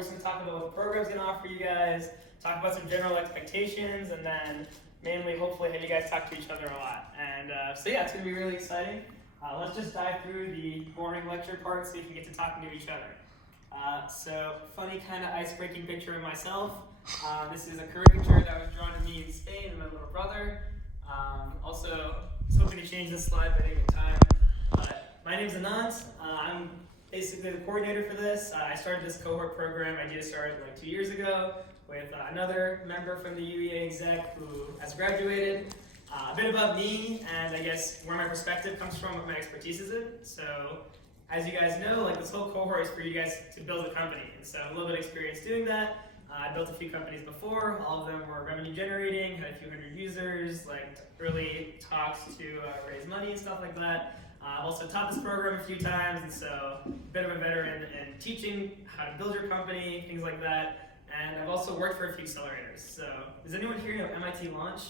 We're just going to talk about what the program's going to offer you guys, talk about some general expectations, and then mainly, hopefully, have you guys talk to each other a lot. And so yeah, it's going to be really exciting. Let's just dive through the boring lecture part so you can get to talking to each other. So, funny kind of ice-breaking picture of myself. This is a caricature that was drawn of me in Spain and my little brother. Also, I was hoping to change this slide, but I didn't get time. But my name's Anant. I'm basically the coordinator for this. I started this cohort program. I did start like 2 years ago with another member from the UEA exec who has graduated. A bit about me, and I guess where my perspective comes from, what my expertise is in. So, as you guys know, like this whole cohort is for you guys to build a company. And so, a little bit of experience doing that. I built a few companies before. All of them were revenue generating, had a few hundred users, like early talks to raise money and stuff like that. I've also taught this program a few times, and so a bit of a veteran in teaching how to build your company, things like that. And I've also worked for a few accelerators. So, does anyone here know MIT Launch?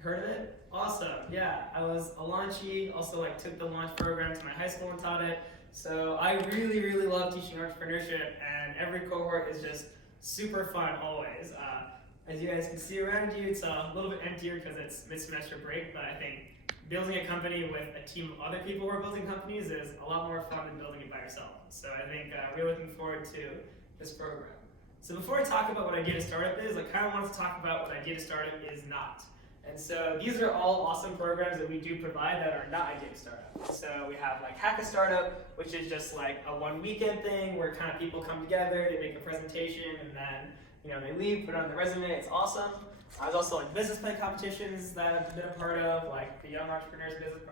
Heard of it? Awesome. Yeah, I was a launchee. Also, like took the launch program to my high school and taught it. So I really, really love teaching entrepreneurship, and every cohort is just super fun always. As you guys can see around you, it's a little bit emptier because it's mid-semester break, but I think building a company with a team of other people who are building companies is a lot more fun than building it by yourself. So I think we're looking forward to this program. So before I talk about what Idea to Startup is, I kind of want to talk about what Idea to Startup is not. And so these are all awesome programs that we do provide that are not Idea to Startup. So we have like Hack a Startup, which is just like a one weekend thing where kind of people come together, they make a presentation, and then they leave, put it on their resume. It's awesome. There's also like business plan competitions that I've been a part of, like the Young Entrepreneurs Business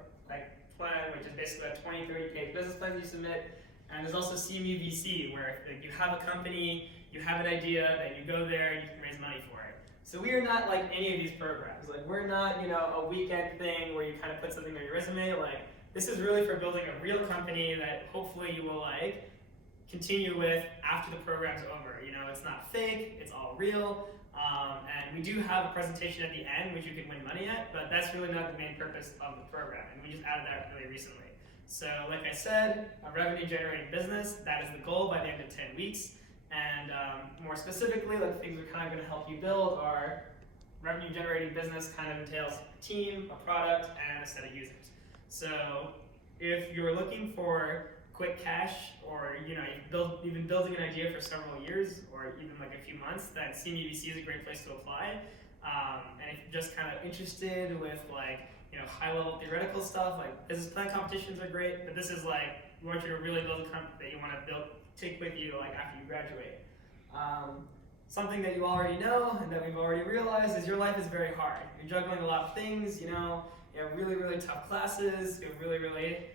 Plan, which is basically a 20, 30-page business plan you submit. And there's also CMU VC, where if you have a company, you have an idea, then you go there and you can raise money for it. So we are not like any of these programs. Like we're not, a weekend thing where you kind of put something on your resume. Like this is really for building a real company that hopefully you will like continue with after the program's over. It's not fake, it's all real. And we do have a presentation at the end which you can win money at, but that's really not the main purpose of the program. And we just added that really recently. So like I said, a revenue generating business, that is the goal by the end of 10 weeks. And more specifically, like things we're kind of going to help you build are revenue generating business kind of entails a team, a product, and a set of users. So if you're looking for quick cash, or you've been building an idea for several years, or even like a few months, then CMUBC is a great place to apply. And if you're just kind of interested with like high-level theoretical stuff, like business plan competitions are great, but this is like we want you to really build a company that you want to take with you like after you graduate. Something that you already know and that we've already realized is your life is very hard. You're juggling a lot of things, you have really, really tough classes, you have really, really,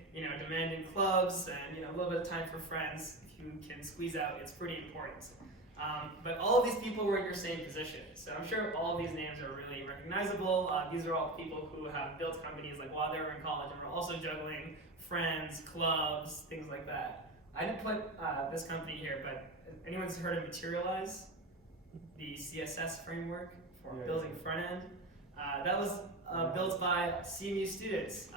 demanding clubs, and a little bit of time for friends. If you can squeeze out, it's pretty important. But all of these people were in your same position. So I'm sure all of these names are really recognizable. These are all people who have built companies like while they were in college and were also juggling friends, clubs, things like that. I didn't put this company here, but anyone's heard of Materialize? The CSS framework for building front end? That was built by CMU students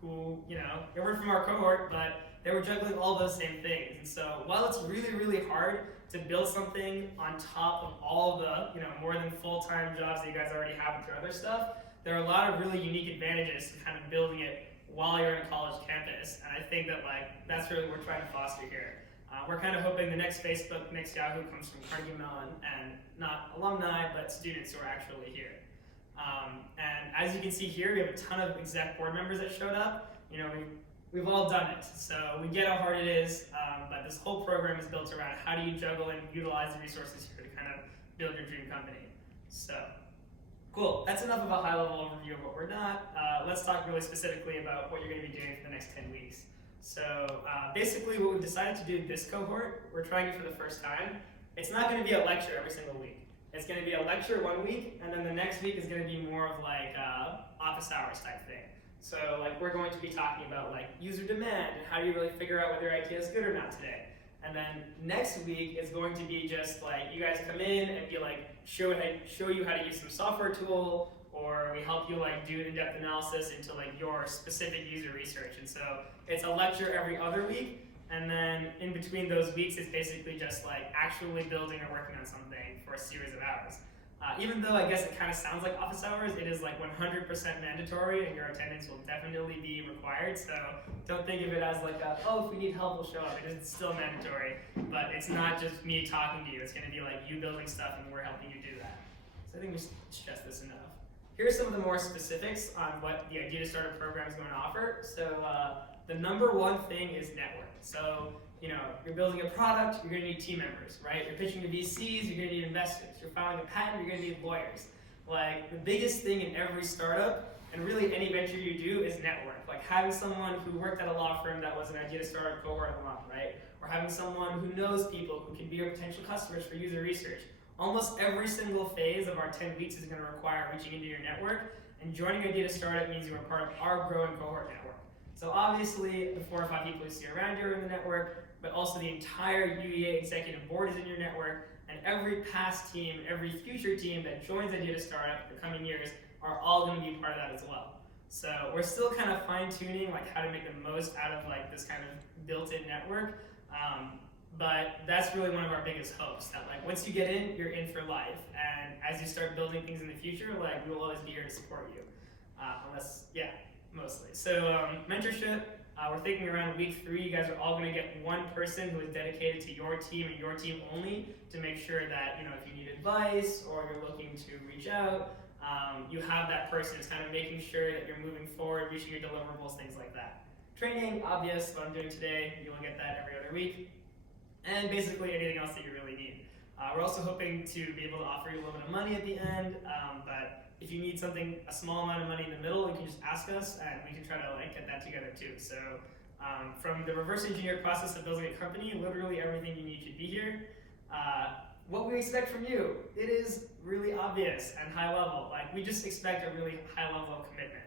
who, they weren't from our cohort, but they were juggling all those same things. And so while it's really, really hard to build something on top of all the, more than full-time jobs that you guys already have with your other stuff, there are a lot of really unique advantages to kind of building it while you're in a college campus. And I think that that's really what we're trying to foster here. We're kind of hoping the next Facebook, next Yahoo comes from Carnegie Mellon, and not alumni, but students who are actually here. And as you can see here, we have a ton of exec board members that showed up. We've all done it, so we get how hard it is, but this whole program is built around how do you juggle and utilize the resources here to kind of build your dream company. So, cool, that's enough of a high-level overview of what we're not. Let's talk really specifically about what you're going to be doing for the next 10 weeks. So basically what we've decided to do this cohort, we're trying it for the first time. It's not going to be a lecture every single week. It's going to be a lecture one week, and then the next week is going to be more of like office hours type thing. So like we're going to be talking about like user demand and how do you really figure out whether your idea is good or not today. And then next week is going to be just like you guys come in and be like show you how to use some software tool, or we help you like do in-depth analysis into like your specific user research. And so it's a lecture every other week, And then in between those weeks, it's basically just like actually building or working on something for a series of hours. Even though I guess it kind of sounds like office hours, it is like 100% mandatory, and your attendance will definitely be required. So don't think of it as like oh, if we need help, we'll show up. It is still mandatory, but it's not just me talking to you. It's going to be like you building stuff, and we're helping you do that. So I think we stress this enough. Here are some of the more specifics on what the Idea to Startup program is going to offer. So the number one thing is network. So you're building a product, you're going to need team members, right? You're pitching to VCs, you're going to need investors. You're filing a patent, you're going to need lawyers. Like the biggest thing in every startup, and really any venture you do, is network. Like having someone who worked at a law firm that was an Idea to Startup cohort alum, right? Or having someone who knows people who can be your potential customers for user research. Almost every single phase of our 10 weeks is going to require reaching into your network, and joining Idea to Startup means you are part of our growing cohort network. So obviously, the 4 or 5 people you see around you are in the network, but also the entire UEA executive board is in your network, and every past team, every future team that joins Idea to Startup in the coming years are all going to be part of that as well. So we're still kind of fine-tuning like how to make the most out of like this kind of built-in network. But that's really one of our biggest hopes, that like once you get in, you're in for life. And as you start building things in the future, like we will always be here to support you. Mostly. So mentorship, we're thinking around week 3, you guys are all going to get one person who is dedicated to your team and your team only, to make sure that if you need advice or you're looking to reach out, you have that person who's kind of making sure that you're moving forward, reaching your deliverables, things like that. Training, obvious, what I'm doing today, you will get that every other week. And basically anything else that you really need. We're also hoping to be able to offer you a little bit of money at the end, but if you need something, a small amount of money in the middle, you can just ask us, and we can try to get that together too. So from the reverse engineered process of building a company, literally everything you need should be here. What we expect from you, it is really obvious and high level. Like we just expect a really high level of commitment.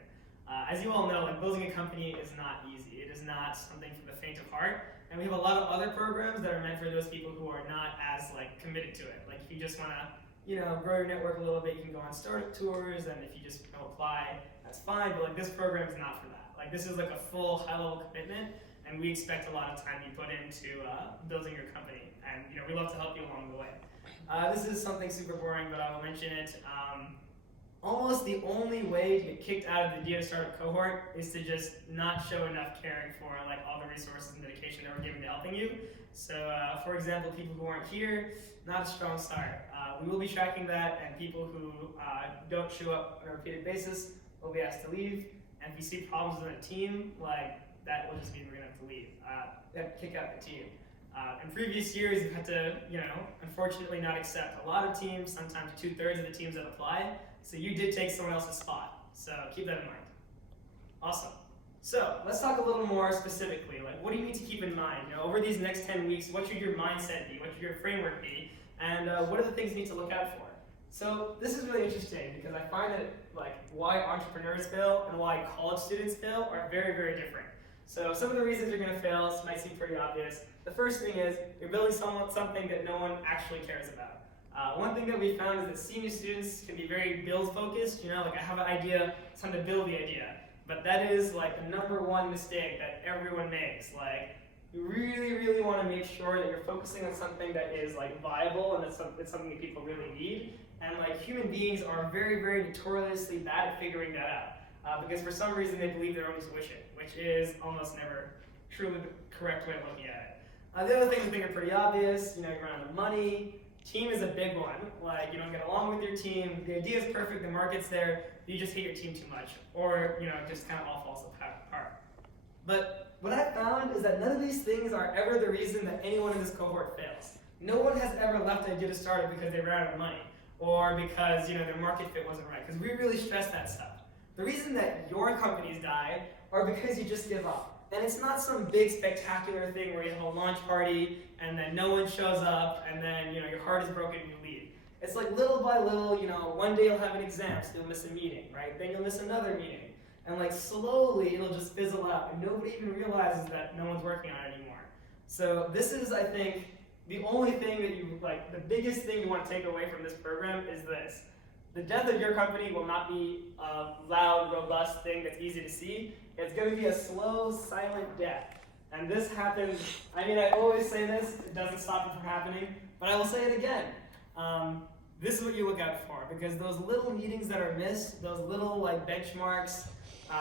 As you all know, building a company is not easy. It is not something for the faint of heart. And we have a lot of other programs that are meant for those people who are not as committed to it. Like if you just want to grow your network a little bit, you can go on startup tours, and if you just apply, that's fine. But this program is not for that. This is a full high level commitment, and we expect a lot of time you put into building your company. And we love to help you along the way. This is something super boring, but I will mention it. Almost the only way to get kicked out of the Idea to Startup cohort is to just not show enough caring for all the resources and dedication that we're giving to helping you. So for example, people who aren't here, not a strong start. We will be tracking that, and people who don't show up on a repeated basis will be asked to leave. And if we see problems with a team, that will just mean we're gonna have to leave, kick out the team. In previous years, you've had to, unfortunately not accept a lot of teams, sometimes 2/3 of the teams that apply. So you did take someone else's spot. So keep that in mind. Awesome. So let's talk a little more specifically. What do you need to keep in mind? Over these next 10 weeks, what should your mindset be? What should your framework be? And what are the things you need to look out for? So this is really interesting because I find that why entrepreneurs fail and why college students fail are very, very different. So some of the reasons you're going to fail might seem pretty obvious. The first thing is you're building something that no one actually cares about. One thing that we found is that senior students can be very build focused. I have an idea, it's time to build the idea. But that is the number one mistake that everyone makes. You really, really want to make sure that you're focusing on something that is viable and it's something that people really need. And human beings are very, very notoriously bad at figuring that out. Because for some reason they believe their own intuition, which is almost never truly the correct way of looking at it. The other things I think are pretty obvious. You run out of money. Team is a big one. You don't get along with your team. The idea is perfect, the market's there, but you just hate your team too much. Or, it just kind of all falls apart. But what I found is that none of these things are ever the reason that anyone in this cohort fails. No one has ever left Idea to Startup because they ran out of money, or because their market fit wasn't right, because we really stress that stuff. The reason that your companies die are because you just give up. And it's not some big spectacular thing where you have a launch party and then no one shows up and then your heart is broken and you leave. It's little by little, one day you'll have an exam, so you'll miss a meeting, right? Then you'll miss another meeting. And slowly it'll just fizzle out and nobody even realizes that no one's working on it anymore. So this is, I think, the only thing that you, the biggest thing you want to take away from this program is this. The death of your company will not be a loud, robust thing that's easy to see. It's going to be a slow, silent death. And this happens, I mean, I always say this, it doesn't stop it from happening, but I will say it again. This is what you look out for, because those little meetings that are missed, those little like benchmarks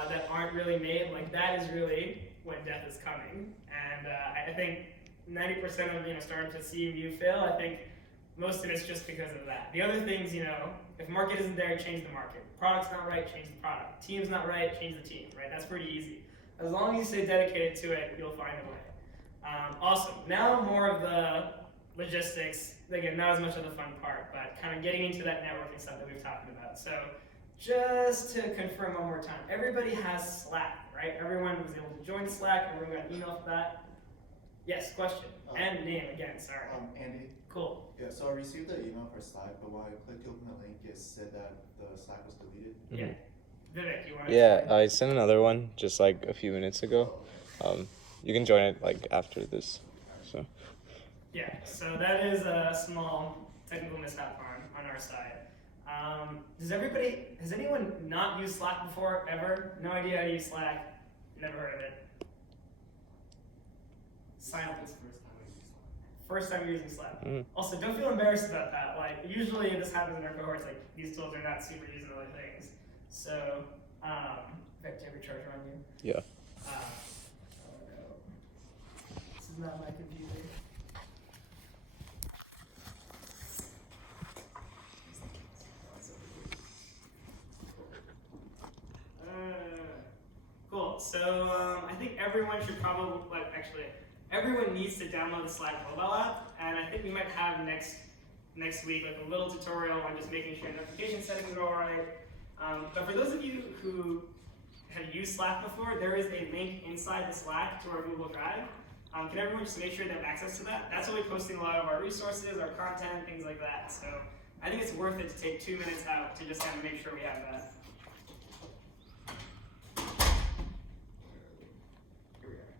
that aren't really made, like that is really when death is coming. And I think 90% of startups that see you fail, I think most of it's just because of that. The other things, if market isn't there, change the market. Product's not right, change the product. Team's not right, change the team, right? That's pretty easy. As long as you stay dedicated to it, you'll find a way. Awesome. Now more of the logistics. Again, not as much of the fun part, but kind of getting into that networking stuff that we've talked about. So just to confirm one more time, everybody has Slack, right? Everyone was able to join Slack. Everyone got an email for that. Yes, question. And name again, sorry. Andy. Cool. Yeah, so I received the email for Slack, but when I clicked to open the link, it said that the Slack was deleted. Yeah. Vivek, you want to? Yeah, I sent another one just like a few minutes ago. You can join it like after this. So. Yeah, so that is a small technical mishap on our side. Has anyone not used Slack before, ever? No idea how to use Slack? Never heard of it? Silence. First time you're using Slack. Also, don't feel embarrassed about that. Like, usually this happens in our cohorts, like, these tools are not super used in other things. So, Vic, do you have your charger on you? Yeah. Oh no. This is not my computer. Cool. So I think everyone should probably, everyone needs to download the Slack mobile app, and I think we might have next week like a little tutorial on just making sure notification settings are all right. But for those of you who have used Slack before, there is a link inside the Slack to our Google Drive. Can everyone just make sure they have access to that? That's where we're posting a lot of our resources, our content, things like that. So I think it's worth it to take 2 minutes out to just kind of make sure we have that. Here we are.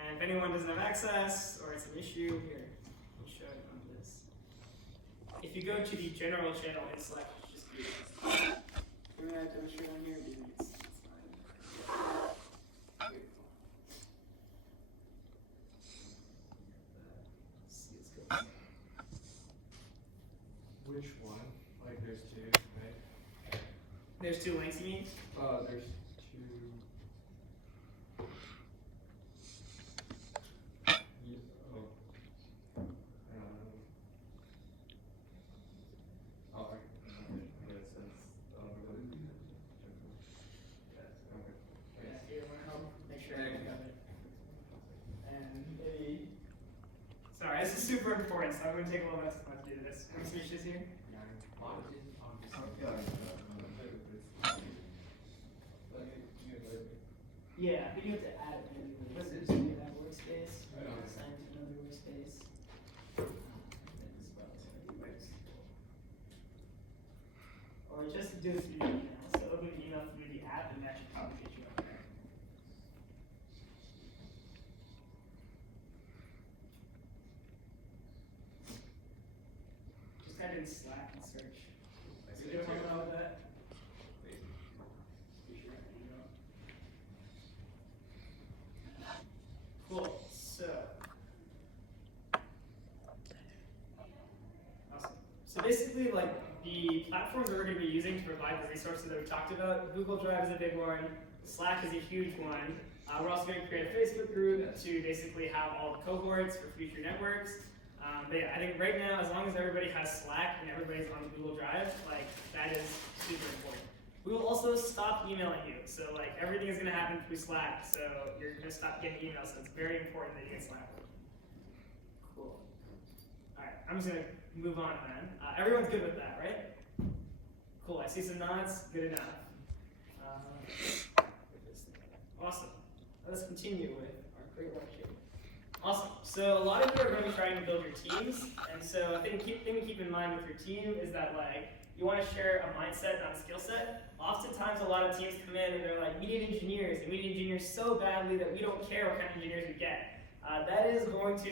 And if anyone doesn't have access or it's an issue, here, let me show it on this. If you go to the general channel in Slack, just do this. Can I demonstrate on here? It's fine. Which one? Like there's two, right? There's 2 links, you mean? There's two. Sorry, this is super important, so I'm going to take a little bit of time to do this. Can we switch this here? Yeah, I think you have to add it manually. This is that workspace. Assign it to another workspace. Or just do it through the email. So open the email through the app, and that should probably get you up there. Just type in Slack and search. You doing something with that? Cool. So, awesome. So basically, like the platforms that we're going to be using to provide the resources that we talked about, Google Drive is a big one. Slack is a huge one. We're also going to create a Facebook group to basically have all the cohorts for future networks. But yeah, I think right now, as long as everybody has Slack and everybody's on Google Drive, like that is super important. We will also stop emailing you. So like everything is going to happen through Slack. So you're going to stop getting emails. So it's very important that you get Slack. Cool. All right, I'm just going to move on then. Everyone's good with that, right? Cool. I see some nods. Good enough. Awesome. Let's continue with our great lecture. Awesome. So a lot of you are going to be trying to build your teams, and so a thing to keep in mind with your team is that like you want to share a mindset, not a skill set. Oftentimes, a lot of teams come in and they're like, we need engineers, and we need engineers so badly that we don't care what kind of engineers we get. That is going to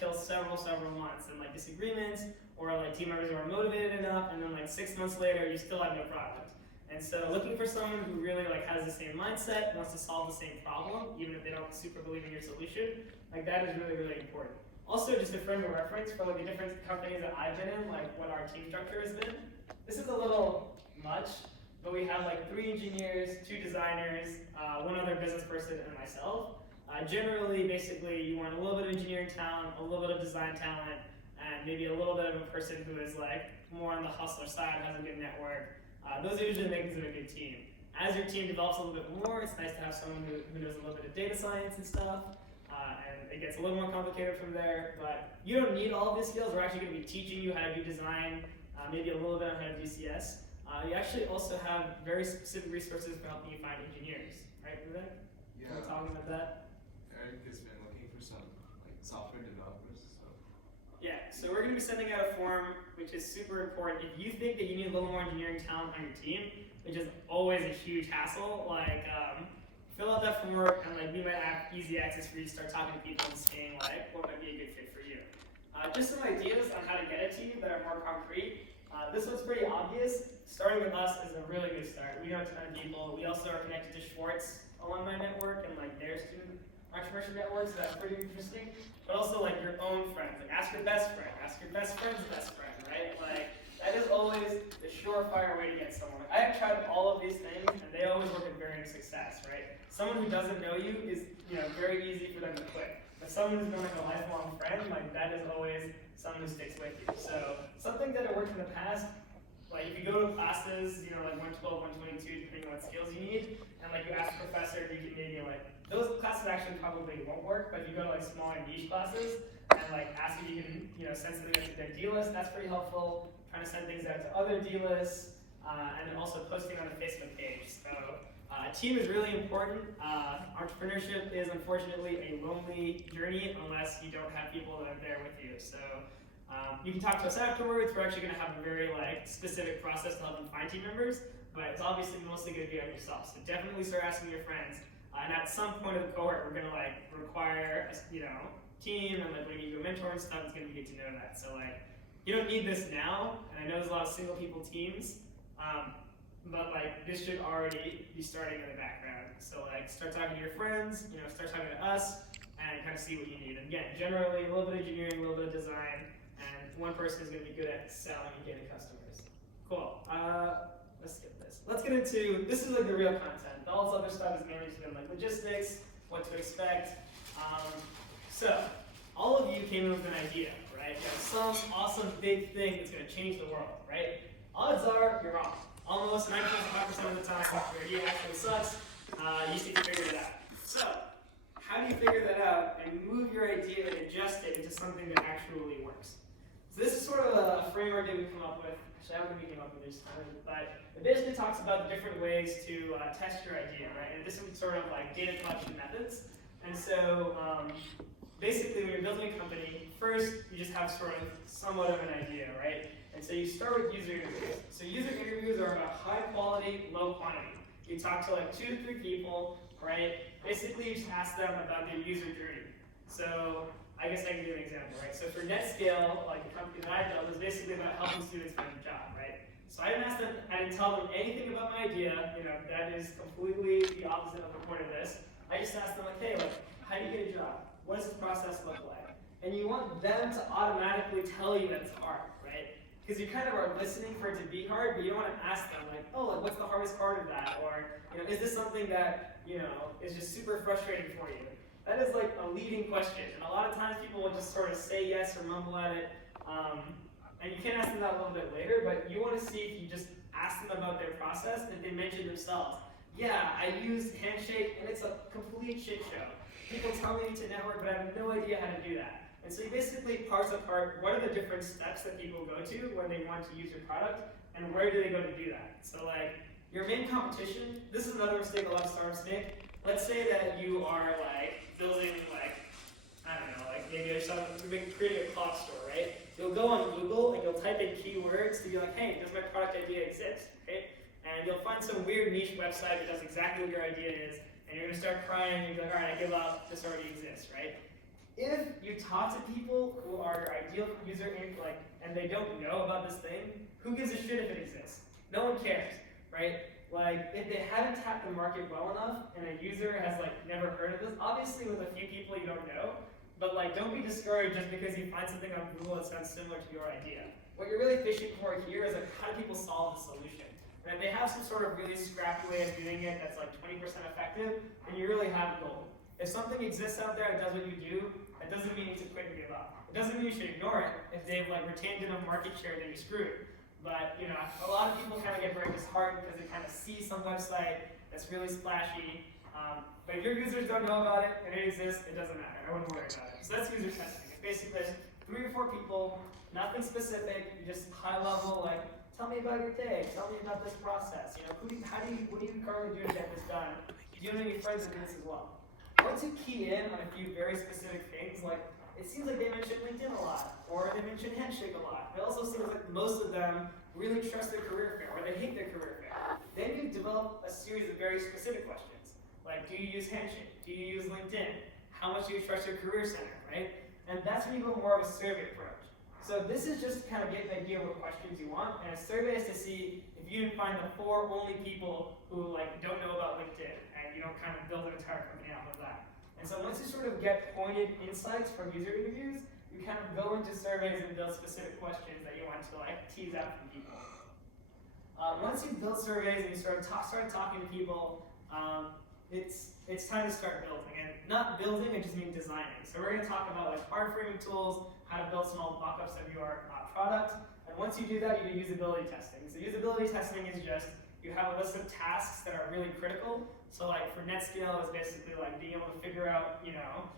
kill several months and like disagreements, or like team members who are motivated enough, and then like 6 months later, you still have no product. And so looking for someone who really like has the same mindset, wants to solve the same problem, even if they don't super believe in your solution, like that is really, really important. Also, just a frame of reference for like the different companies that I've been in, like what our team structure has been. This is a little much, but we have like 3 engineers, 2 designers, 1 other business person, and myself. Generally, basically, you want a little bit of engineering talent, a little bit of design talent, and maybe a little bit of a person who is like more on the hustler side, has a good network. Those are usually the makings of a good team. As your team develops a little bit more, it's nice to have someone who knows a little bit of data science and stuff. And it gets a little more complicated from there, but you don't need all of these skills. We're actually going to be teaching you how to do design, maybe a little bit on how to do CS. You actually also have very specific resources for helping you find engineers, right, Vivek? Yeah. We're talking about that. Eric has been looking for some like software developers. So Yeah, so we're going to be sending out a form, which is super important. If you think that you need a little more engineering talent on your team, which is always a huge hassle, like fill out that form, and like we might have easy access for you to start talking to people and seeing like what might be a good fit for you. Just some ideas on how to get it to you that are more concrete. This one's pretty obvious. Starting with us is a really good start. We know a ton of people. We also are connected to Schwartz Alumni Network and like their student entrepreneurship network, so that's pretty interesting. But also like your own friends. Like ask your best friend. Ask your best friend's best friend, right? Like that is always the surefire way to get someone. I have tried all of these things and they always work in varying success, right? Someone who doesn't know you is very easy for them to quit. But someone who's been like a lifelong friend, like that is always someone who sticks with you. So something that worked in the past, like if you go to classes, like 112, 122, depending on what skills you need, and like you ask a professor, you can maybe like, those classes actually probably won't work, but if you go to like smaller niche classes, and like ask if you can, send something out to their D-list, that's pretty helpful. Trying to send things out to other D-lists, and then also posting on a Facebook page. So team is really important. Entrepreneurship is unfortunately a lonely journey unless you don't have people that are there with you. So you can talk to us afterwards. We're actually going to have a very specific process to help you find team members, but it's obviously mostly going to be on yourself. So definitely start asking your friends. And at some point of the cohort, we're going to require team, and when you do a mentor and stuff, it's going to be good to know that. So you don't need this now, and I know there's a lot of single people teams, but this should already be starting in the background. So start talking to your friends, start talking to us, and kind of see what you need. And again, generally a little bit of engineering, a little bit of design, and one person is going to be good at selling and getting customers. Cool. Let's skip this. Let's get into, this is the real content. All this other stuff is mainly just been logistics, what to expect. So, all of you came in with an idea, right? You have some awesome big thing that's going to change the world, right? Odds are you're wrong. Almost 95% of the time, your idea actually sucks. You just need to figure it out. So, how do you figure that out and move your idea and adjust it into something that actually works? So this is sort of a framework that we come up with. Actually, I don't think we came up with this, but it basically talks about the different ways to test your idea, right? And this is sort of data collection methods. And so, basically, when you're building a company, first you just have sort of somewhat of an idea, right? And so you start with user interviews. So user interviews are about high quality, low quantity. You talk to 2 to 3 people, right? Basically, you just ask them about their user journey. So I guess I can give an example, right? So for NetScale, the company that I built, was basically about helping students find a job, right? So I didn't tell them anything about my idea. That is completely the opposite of the point of this. I just asked them hey, how do you get a job? What does this process look like? And you want them to automatically tell you that it's hard, right? Because you kind of are listening for it to be hard, but you don't want to ask them what's the hardest part of that? Or, is this something that, is just super frustrating for you? That is a leading question. And a lot of times people will just sort of say yes or mumble at it. And you can ask them that a little bit later, but you want to see if you just ask them about their process and they mention themselves. Yeah, I use Handshake and it's a complete shit show. People tell me to network, but I have no idea how to do that. And so you basically parse apart what are the different steps that people go to when they want to use your product, and where do they go to do that. So your main competition, this is another mistake a lot of startups make. Let's say that you are building I don't know, maybe there's creating a clock store, right? You'll go on Google and you'll type in keywords to be hey, does my product idea exist, right? And you'll find some weird niche website that does exactly what your idea is, and you're gonna start crying and you're all right, I give up, this already exists, right? If you talk to people who are your ideal user, and they don't know about this thing, who gives a shit if it exists? No one cares, right? Like, if they haven't tapped the market well enough and a user has like never heard of this, obviously with a few people you don't know, but like don't be discouraged just because you find something on Google that sounds similar to your idea. What you're really fishing for here is like how do people solve the solution? And if they have some sort of really scrappy way of doing it that's like 20% effective, then you really have gold. If something exists out there that does what you do, that doesn't mean you should quit and give up. It doesn't mean you should ignore it. If they've like retained enough market share, then you're screwed. But you know, a lot of people kind of get very disheartened because they kind of see some website that's really splashy. But if your users don't know about it and it exists, it doesn't matter. I wouldn't worry about it. So that's user testing. It's basically there's 3 or 4 people, nothing specific, just high level, like tell me about your day, tell me about this process. You know, what are you currently doing to get this done? Do you have any friends that do this as well? Once you key in on a few very specific things, like it seems like they mention LinkedIn a lot, or they mention Handshake a lot. It also seems like most of them really trust their career fair, or they hate their career fair. Then you develop a series of very specific questions, like do you use Handshake? Do you use LinkedIn? How much do you trust your career center, right? And that's when you go more of a survey approach. So this is just to kind of get an idea of what questions you want, and a survey is to see if you can find the 4 only people who like don't know about LinkedIn, and you don't kind of build an entire company out of that. And so once you sort of get pointed insights from user interviews, you kind of go into surveys and build specific questions that you want to like tease out from people. Once you build surveys and you start talking to people, it's time to start building. And not building, I just mean designing. So we're going to talk about like hard framing tools, how to build small mock-ups of your product. And once you do that, you do usability testing. So usability testing is just you have a list of tasks that are really critical. So like for NetScale, it's basically like being able to figure out, you know,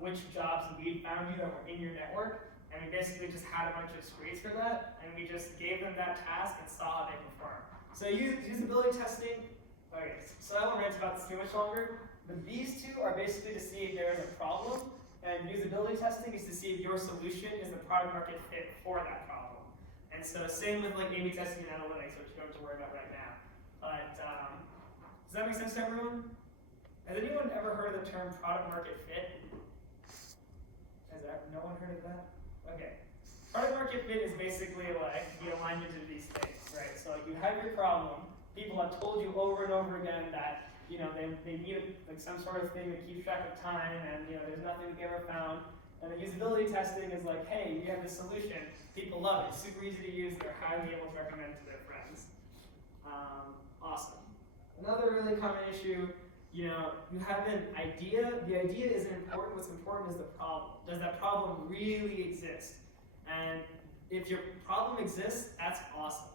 which jobs we found you that were in your network. And we basically just had a bunch of screens for that, and we just gave them that task and saw how they perform. So usability testing, okay, so I won't rant about this too much longer, but these 2 are basically to see if there is a problem, and usability testing is to see if your solution is the product market fit for that problem. And so same with like A/B testing and analytics, which you don't have to worry about right now. But does that make sense to everyone? Has anyone ever heard of the term product market fit? Has no one heard of that? Okay. Product market fit is basically like the alignment of these things, right? So like you have your problem, people have told you over and over again that, you know, they need like some sort of thing that keeps track of time, and you know, there's nothing to get ever found. And the usability testing is like, hey, you have this solution, people love it, super easy to use, they're highly able to recommend to their friends. Awesome. Another really common issue, you know, you have an idea, the idea isn't important, what's important is the problem. Does that problem really exist? And if your problem exists, that's awesome.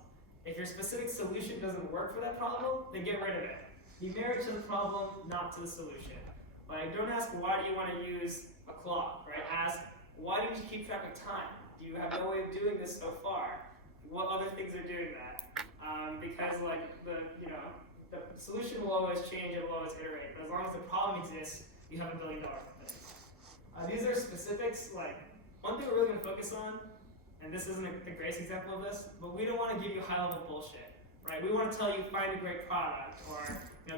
If your specific solution doesn't work for that problem, then get rid of it. Be married to the problem, not to the solution. Like, don't ask why do you want to use a clock, right? Ask why do you keep track of time? Do you have no way of doing this so far? What other things are doing that? Because like the solution will always change, it will always iterate. But as long as the problem exists, you have $1 billion thing. These are specifics. Like one thing we're really going to focus on, and this isn't the greatest example of this, but we don't want to give you high-level bullshit, right? We want to tell you find a great product or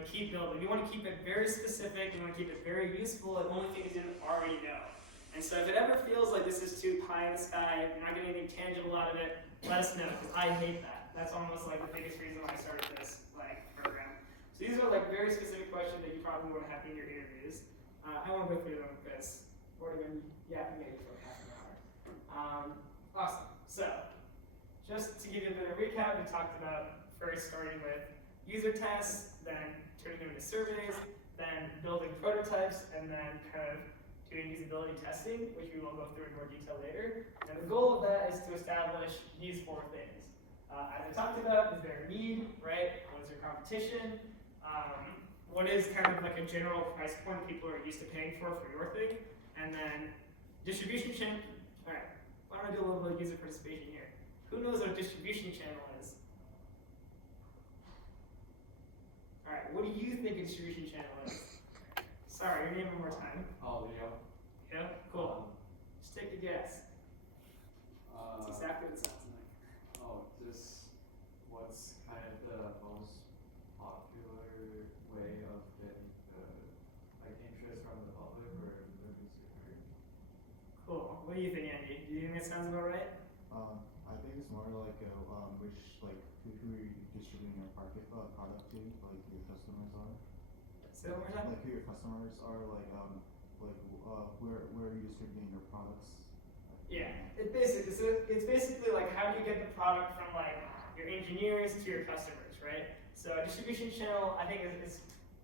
keep building. We want to keep it very specific. We want to keep it very useful and only things you already know. And so if it ever feels like this is too pie in the sky, you're not getting anything tangible out of it, let us know, because I hate that. That's almost like the biggest reason why I started this program. So these are like very specific questions that you probably want to have in your interviews. I won't go through them because we're going to be yapping at you for half an hour. Awesome. So just to give you a bit of a recap, we talked about first starting with user tests, then turning them into surveys, then building prototypes, and then kind of doing usability testing, which we will go through in more detail later. And the goal of that is to establish these 4 things. As I talked about, is there a need, right? What is your competition? What is kind of like a general price point people are used to paying for your thing? And then distribution channel. All right, why don't I do a little bit of user participation here? Who knows what a distribution channel is? All right, what do you think a distribution channel is? Sorry, your name one more time. Oh, Leo. Yeah, cool. Just take a guess. It's exactly what it sounds like. Just what's kind of the most popular way of getting the interest from the public or the consumer? Cool. What do you think, Andy? Do you think that sounds about right? I think it's more like which who you're distributing your product to, like your customers are. Say that one more time. Like who your customers are, where are you distributing your products? Yeah, it's basically like how do you get the product from like your engineers to your customers, right? So a distribution channel, I think it's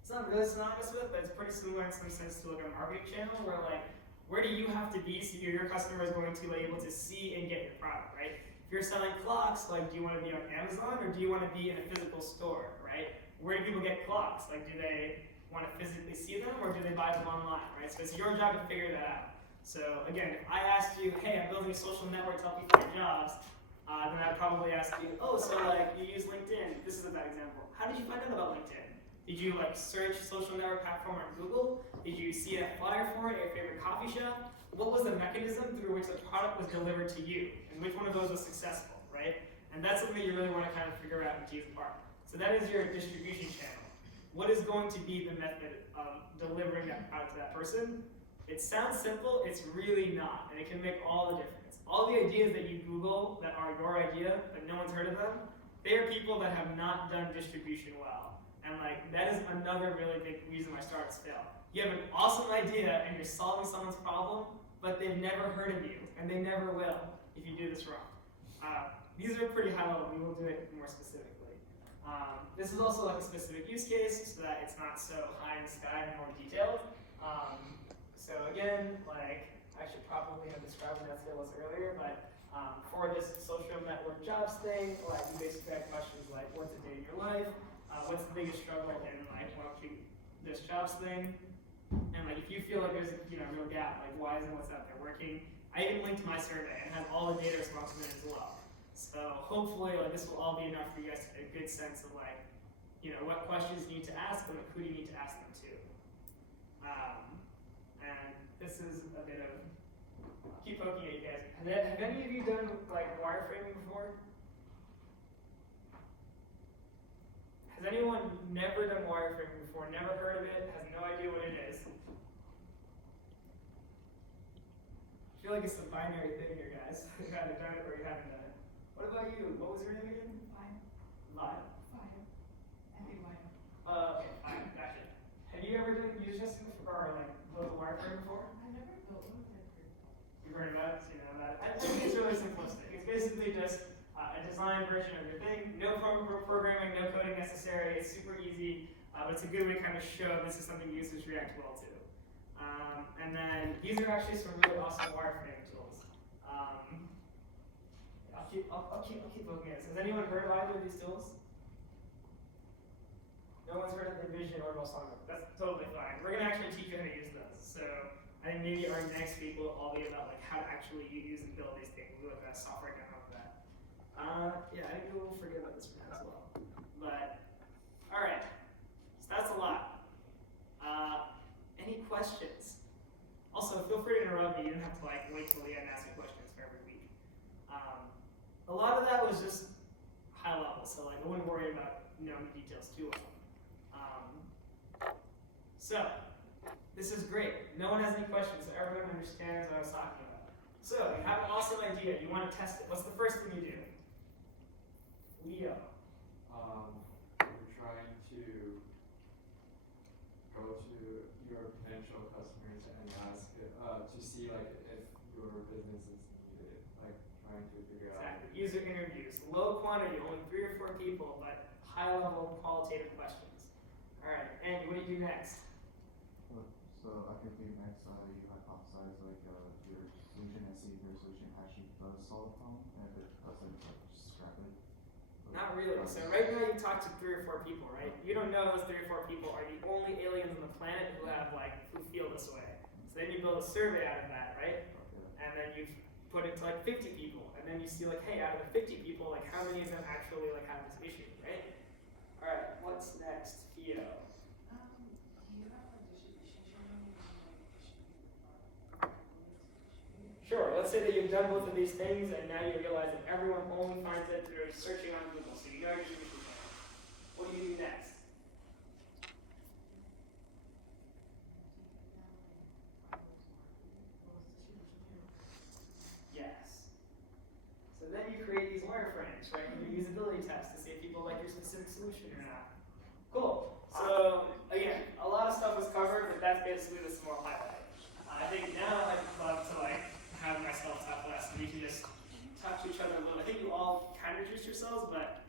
not really synonymous with, but it's pretty similar in some sense to like a marketing channel where like where do you have to be so your customer is going to be able to see and get your product, right? If you're selling clocks, like do you want to be on Amazon or do you want to be in a physical store, right? Where do people get clocks? Like do they want to physically see them or do they buy them online, right? So it's your job to figure that out. So again, if I asked you, hey, I'm building a social network to help you find jobs, then I'd probably ask you, oh, so like you use LinkedIn. This is a bad example. How did you find out about LinkedIn? Did you like search social network platform on Google? Did you see a flyer for it at your favorite coffee shop? What was the mechanism through which the product was delivered to you? And which one of those was successful, right? And that's something you really want to kind of figure out and tease apart. So that is your distribution channel. What is going to be the method of delivering that product to that person? It sounds simple, it's really not, and it can make all the difference. All the ideas that you Google that are your idea, but no one's heard of them, they are people that have not done distribution well. And like, that is another really big reason why startups fail. You have an awesome idea and you're solving someone's problem, but they've never heard of you, and they never will if you do this wrong. These are pretty high level, we will do it more specifically. This is also like a specific use case so that it's not so high in the sky and more detailed. So again, like I should probably have described what that skill was earlier, but for this social network jobs thing, like you basically have questions like, what's a day in your life? What's the biggest struggle in like this jobs thing? And like if you feel like there's a real gap, like why isn't what's out there working? I even linked my survey and has all the data responses in it as well. So hopefully like this will all be enough for you guys to get a good sense of like, what questions you need to ask and like, who do you need to ask them to. And this is a bit of, I'll keep poking at you guys. Have any of you done like wireframing before? Has anyone never done wireframing before, never heard of it, has no idea what it is? I feel like it's a binary thing here, guys. You've either done it or you haven't done it. What about you? What was your name again? Fine. Live. Fine. F-A-Y. Okay, fine, gotcha. Have you ever used this or like built a wireframe before? I never built one of them. You've heard about it, so you know about it. I think it's really simplistic. It's basically just a design version of your thing. No programming, no coding necessary. It's super easy, but it's a good way to kind of show this is something users react well to. And then these are actually some really awesome wireframing tools. I'll keep looking at this. Has anyone heard of either of these tools? No one's heard of Envision or Balsamiq. That's totally fine. We're gonna actually teach you how to use those. So I think maybe our next week will all be about like how to actually use and build these things. We'll look at software can help with that. Yeah, I think we'll forget about this for now as well. But all right, so that's a lot. Any questions? Also, feel free to interrupt me. You don't have to like wait till the end and ask me questions for every week. A lot of that was just high level, so like I wouldn't worry about knowing the details too well. So, this is great. No one has any questions, so everyone understands what I was talking about. So, you have an awesome idea. You want to test it. What's the first thing you do? Leo. We're trying to go to your potential customers and ask to see like if your business is needed, like trying to figure out. Exactly. User interviews. Low quantity, only 3 or 4 people, but high level qualitative questions. All right, Andy, what do you do next? So I think next you hypothesize like your solution and see if your solution actually does solve the problem, and if it doesn't, like just scrap it. Not really. So right now you talk to 3 or 4 people, right? You don't know those 3 or 4 people are the only aliens on the planet who feel this way. So then you build a survey out of that, right? Okay. And then you put it to like 50 people, and then you see like, hey, out of the 50 people, like how many of them actually like have this issue, right? All right, what's next? Theo. Do you have a distribution channel? Sure, let's say that you've done both of these things and now you realize that everyone only finds it through searching on Google. So you know your distribution channel. What do you do next? Yes. So then you create these wireframes, right? You do usability tests to see yourselves, but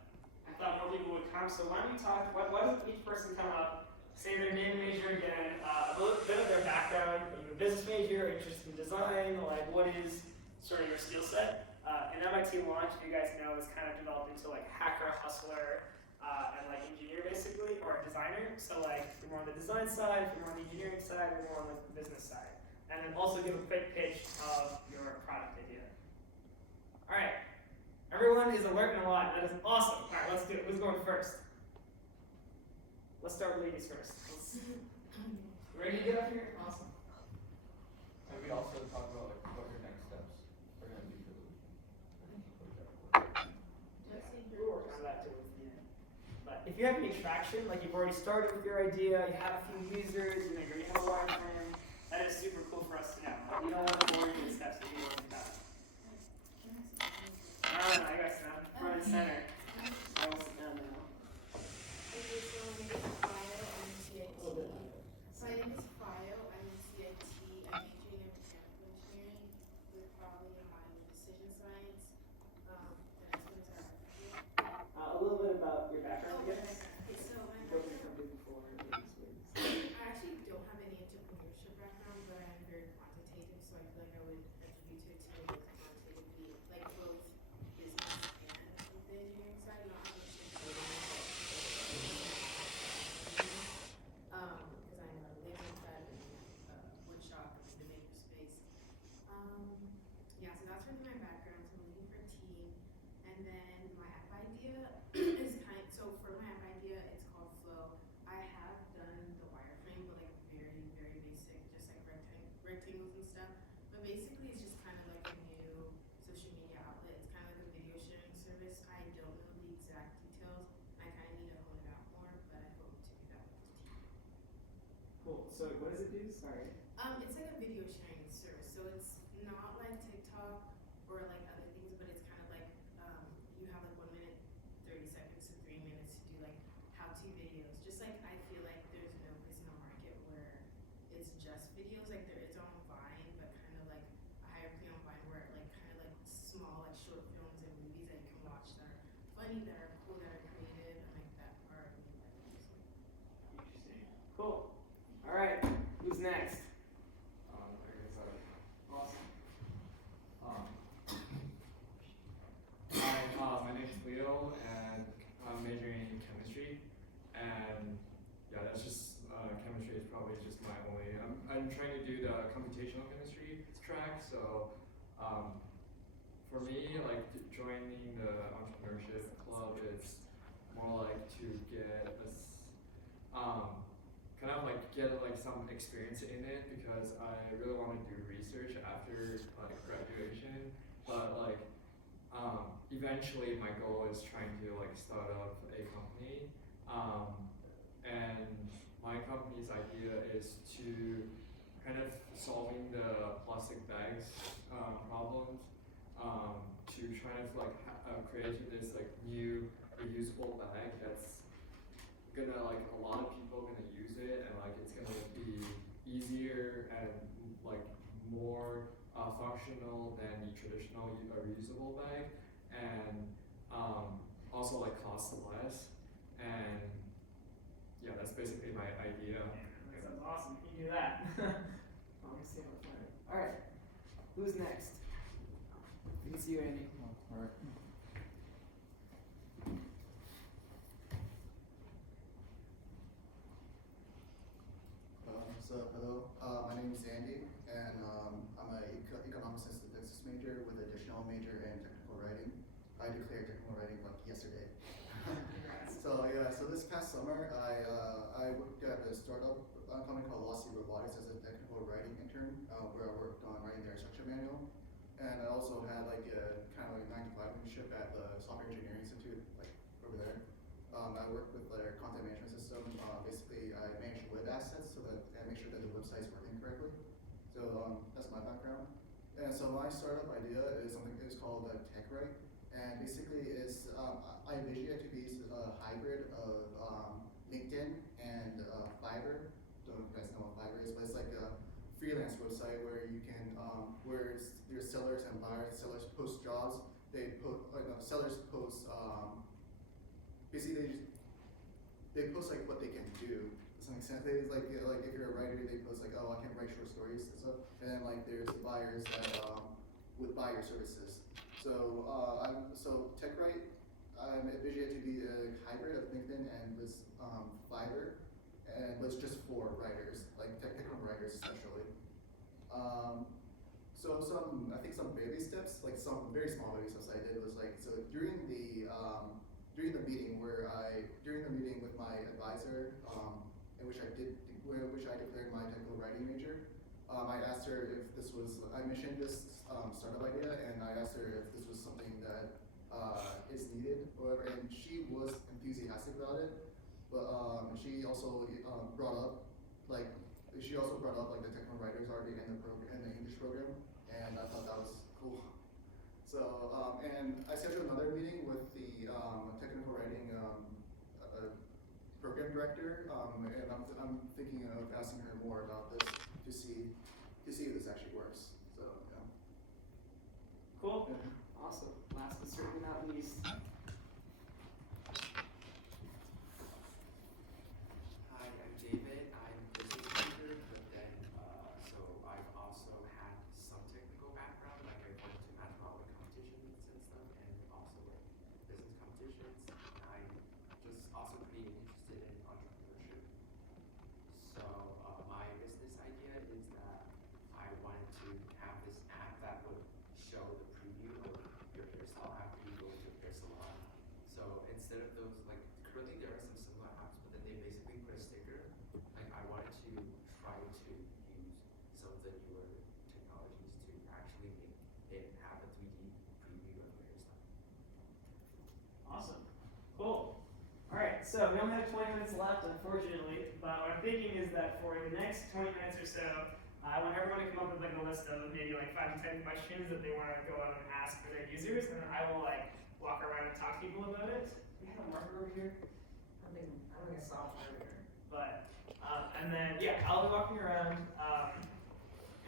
I thought more people would come. So why don't we talk? Why doesn't each person come up, say their name and major again, a little bit of their background. Are you a business major, interested in design? Like, what is sort of your skill set? And MIT Launch, if you guys know, is kind of developed into like hacker, hustler, and like engineer basically, or a designer. So like, if you're more on the design side, if you're more on the engineering side, if you're more on like, the business side. And then also give a quick pitch of your product idea. All right, everyone is alert and alive. That is awesome. All right, let's do it. Who's going first? Let's start with ladies first. Ready to get up here? Awesome. And we also talk about like what your next steps are going to be for the weekend. We'll work on that too with the end. But if you have any traction, like you've already started with your idea, you have a few users, you know, you're gonna have a wireframe, that is super cool for us to know. Like, you don't want to bore you with steps that you already done. I got some front and center. I will sit down now. Okay, so my name is File, I'm in CIT. My name is File, I'm in CIT. I'm majoring in mechanical engineering with probably a minor in decision science. The next one is our A little bit about your background, I okay, guess. so my Go to the background, company before. I actually don't have any entrepreneurship background, but I'm very quantitative, so I feel like I would attribute it to quantitatively, like both business and the engineering side, not so much because I'm a laser tech and wood shop in the maker space. Yeah, so that's really my background. So I'm looking for a team, and then my app idea is so for my app idea, it's called Flow. I have done the wireframe, but like very, very basic, just like rectangles and stuff. But basically, it's just kind of like a new social media outlet. It's kind of like a video sharing service. I don't know the exact details. I kind of need to hone it out more, but I hope to do that with the team. Cool. So what does it do? Sorry. It's like a video sharing service. So it's not like TikTok or like other things, but it's kind of like you have like 1 minute, 30 seconds to 3 minutes to do like how-to videos. Just like I feel like there's no place in the market where it's just videos. Like there is on Vine, but kind of like a higher play on Vine where like kind of like small like short films and movies that you can watch that are funny, that are cool, that are creative, and like that are made by them. Interesting. Cool. All right. Who's next? I guess Awesome. Hi, my name is Leo, and I'm majoring in chemistry. And yeah, that's just chemistry is probably just my only. I'm trying to do the computational chemistry track. So for me, like joining the entrepreneurship club is more like to get kind of like get like some experience in it, because I really want to do research after like graduation, but like eventually my goal is trying to like start up a company, and my company's idea is to kind of solving the plastic bags problems, to try to like create this like new reusable bag that's gonna like a lot of people gonna use it, and like it's gonna be easier and like more functional than the traditional reusable bag, and also like cost less. And yeah, that's basically my idea. That sounds awesome. You can do that. Let me see how far. All right. Who's next? We can see you, Andy. All right. Hello, my name is Andy, and I'm a economics and statistics major with additional major in technical writing. I declared technical writing like yesterday. So this past summer, I worked at a startup company called Lossy Robotics as a technical writing intern, where I worked on writing their instruction manual, and I also had like a kind of like 9-to-5 internship at the Software Engineering Institute, like over there. I work with their content management system. Basically, I manage web assets so that I make sure that the website is working correctly. So that's my background. And so my startup idea is something is called TechWrite, and basically it's I envision it to be a hybrid of LinkedIn and Fiverr. Don't know if you guys know what Fiverr is, but it's like a freelance website where you can where there's sellers and buyers. Sellers post jobs. Sellers post basically they post like what they can do. Does that make sense? They like if you're a writer, they post like, oh, I can write short stories and stuff. And then like there's the buyers that would buy your services. So so TechWrite, I'm envisioning it to be a hybrid of LinkedIn and this Fiverr, and but it's just for writers, like technical writers especially. So I think some baby steps, like some very small baby steps I did was like, so during the meeting with my advisor, in which I declared my technical writing major, I asked her if this was, I mentioned this startup idea, and I asked her if this was something that is needed or whatever, and she was enthusiastic about it, but she also brought up like the technical writers already in the English program, and I thought that was cool. So and I scheduled another meeting with the technical writing program director, and I'm thinking of asking her more about this to see if this actually works. So yeah. Cool. Yeah. Awesome. Last but certainly not least. Hi, I'm David. I'm a business major, but then, so I've also had some technical background, like I went to metabolic competitions and stuff, and also like business competitions. I'm just also pretty interested in entrepreneurship. So my business idea is that I wanted to have this app that would show the preview of your hairstyle after you go into a hair salon. So instead of those, like currently there are some similar apps, but then they basically put a sticker. Like I wanted to try to use some of the newer technologies to actually make it have a 3D preview of your hairstyle. Awesome. Cool. All right. So we only have 20 minutes left, unfortunately. But what I'm thinking is that for the next 20 minutes or so, I want everyone to come up with like a list of maybe like 5 to 10 questions that they want to go out and ask for their users, and then I will like walk around and talk to people about it. We have a marker over here. I don't think I saw it earlier. But and then yeah, I'll walk